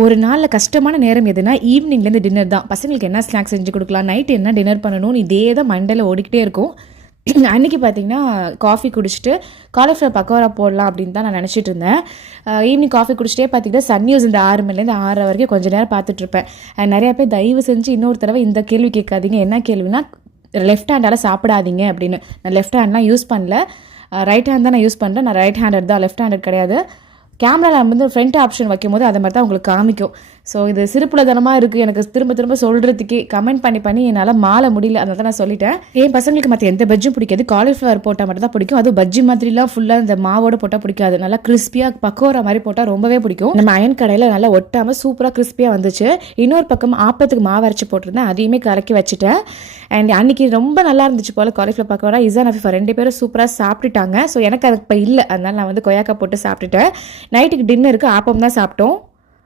ஒரு நாளில் கஷ்டமான நேரம் எதுனா ஈவினிங்லேருந்து டின்னர் தான். பசங்களுக்கு என்ன ஸ்நாக்ஸ் செஞ்சு கொடுக்கலாம், நைட்டு என்ன டின்னர் பண்ணணும்னு இதே தான் மண்டையில் ஓடிக்கிட்டே இருக்கும். அன்றைக்கி பார்த்திங்கன்னா காஃபி குடிச்சிட்டு காலிஃப்ளவர் பக்கோடா போடலாம் அப்படின்னு தான் நான் நினச்சிட்டு இருந்தேன். ஈவினிங் காஃபி குடிச்சிட்டே பார்த்திங்கன்னா சன் நியூஸ் இந்த 6 மணிலேருந்து 6 வரைக்கும் கொஞ்சம் நேரம் பார்த்துட்ருப்பேன். நிறையா பேர் தயவு செஞ்சு இன்னொரு தடவை இந்த கேள்வி கேட்காதீங்க. என்ன கேள்வினா லெஃப்ட் ஹேண்டால் சாப்பிடாதீங்க அப்படின்னு. நான் லெஃப்ட் ஹேண்ட்லாம் யூஸ் பண்ணல, ரைட் ஹேண்ட் தான் நான் யூஸ் பண்ணுறேன். நான் ரைட் ஹேண்டட் தான், லெஃப்ட் ஹேண்டட் கிடையாது. கேமராவில் வந்து ஃப்ரண்ட் ஆப்ஷன் வைக்கும் போது அதை மாதிரி தான் உங்களுக்கு காமிக்கும். ஸோ இது சிறுப்புலதனமாக இருக்குது, எனக்கு திரும்ப திரும்ப சொல்கிறதுக்கே கமெண்ட் பண்ணி என்னால் மாற முடியல. அதனால தான் நான் சொல்லிட்டேன். என் பசங்களுக்கு மற்ற எந்த பஜ்ஜும் பிடிக்காது, காலிஃப்ளவர் போட்டால் மட்டும் தான் பிடிக்கும். அதுவும் பஜ்ஜி மாதிரிலாம் ஃபுல்லாக இந்த மாவோடு போட்டால் பிடிக்காது. நல்லா கிறிஸ்பியாக பக்கோரா மாதிரி போட்டால் ரொம்பவே பிடிக்கும். நம்ம அயன் கடையில் நல்லா ஒட்டாமல் சூப்பராக கிறிஸ்பியாக வந்துச்சு. இன்னொரு பக்கம் ஆப்பத்துக்கு மாவு அரைச்சி போட்டிருந்தேன், அதையுமே கலக்கி வச்சுட்டேன். அண்ட் அன்றைக்கி ரொம்ப நல்லா இருந்துச்சு போல் காலிஃப்ளவர் பக்கோரா. இசான் அஃபீஃபா 2 பேரும் சூப்பராக சாப்பிட்டுட்டாங்க. ஸோ எனக்கு அது இப்போ இல்லை, அதனால் நான் வந்து கொய்யாக்கா போட்டு சாப்பிட்டுட்டேன். நைட்டுக்கு டின்னருக்கு ஆப்பம் தான் சாப்பிட்டோம்.